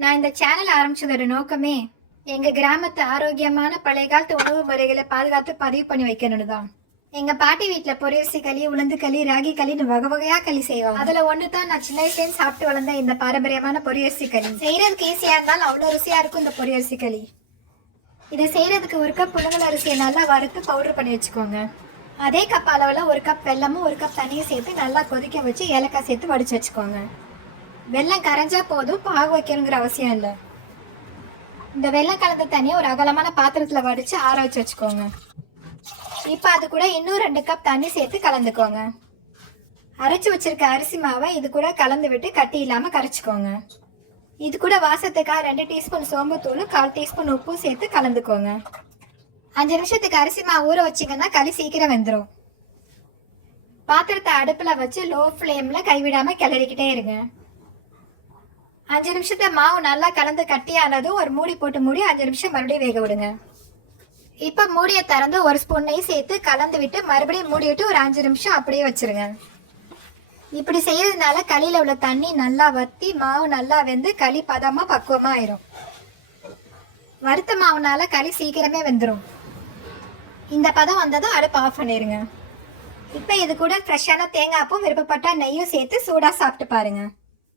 நான் இந்த சேனல் ஆரம்பிச்சதோட நோக்கமே எங்க கிராமத்து ஆரோக்கியமான பழைய காலத்து உணவு முறைகளை பாதுகாத்து பதிவு பண்ணி வைக்கணும்னு தான். எங்க பாட்டி வீட்டுல பொரியரிசி களி, உளுந்து களி, ராகி களின்னு வகை வகையா களி செய்வாங்க. அதுல ஒண்ணுதான் நான் சின்ன வயசுல சாப்பிட்டு வளர்ந்த இந்த பாரம்பரியமான பொரியரிசி களி. செய்யறதுக்கு ஈஸியா இருந்தாலும் அவ்வளவு ருசியா இருக்கும் இந்த பொரியரிசி களி. இதை செய்யறதுக்கு ஒரு கப் புழுங்கல் அரிசியை நல்லா வறுத்து பவுடர் பண்ணி வச்சுக்கோங்க. அதே கப் அளவுல ஒரு கப் வெல்லமும் ஒரு கப் தண்ணியும் சேர்த்து நல்லா கொதிக்க வச்சு ஏலக்காய் சேர்த்து வடிச்சு வச்சுக்கோங்க. வெல்லம் கரைஞ்சா போதும், பாகு வைக்கணுங்கிற அவசியம் இல்லை. இந்த வெல்லம் கலந்த தண்ணியை ஒரு அகலமான பாத்திரத்துல வடிச்சு ஆற வச்சு வச்சுக்கோங்க. இப்ப அது கூட இன்னும் 2 கப் தண்ணி சேர்த்து கலந்துக்கோங்க. அரைச்சு வச்சிருக்க அரிசி மாவை இது கூட கலந்து விட்டு கட்டி இல்லாம கரைச்சிக்கோங்க. இது கூட வாசத்துக்காக 2 டீஸ்பூன் சோம்புத்தூள், 1/4 டீஸ்பூன் உப்பும் சேர்த்து கலந்துக்கோங்க. 5 நிமிஷத்துக்கு அரிசி மாவு ஊற வச்சிங்கன்னா களி சீக்கிரம் வெந்துடும். பாத்திரத்தை அடுப்புல வச்சு லோ ஃப்ளேம்ல கைவிடாம கிளறிக்கிட்டே இருங்க. 5 நிமிஷத்துல மாவு நல்லா கலந்து கட்டியானதும் ஒரு மூடி போட்டு மூடி 5 நிமிஷம் மறுபடியும் வேக விடுங்க. இப்ப மூடியை திறந்து ஒரு ஸ்பூன் நெய் சேர்த்து கலந்து விட்டு மறுபடியும் மூடி விட்டு ஒரு 5 நிமிஷம் அப்படியே வச்சிருங்க. இப்படி செய்யறதுனால களியில உள்ள தண்ணி நல்லா வத்தி மாவு நல்லா வெந்து களி பதமா பக்குவமா ஆயிரும். வறுத்த மாவுனால களி சீக்கிரமே வெந்துடும். இந்த பதம் வந்ததும் அடுப்பு ஆஃப் பண்ணிருங்க. இப்ப இது கூட ஃப்ரெஷ்ஷான தேங்காய் பூ, விருப்பப்பட்டா நெய்யும் சேர்த்து சூடா சாப்பிட்டு பாருங்க.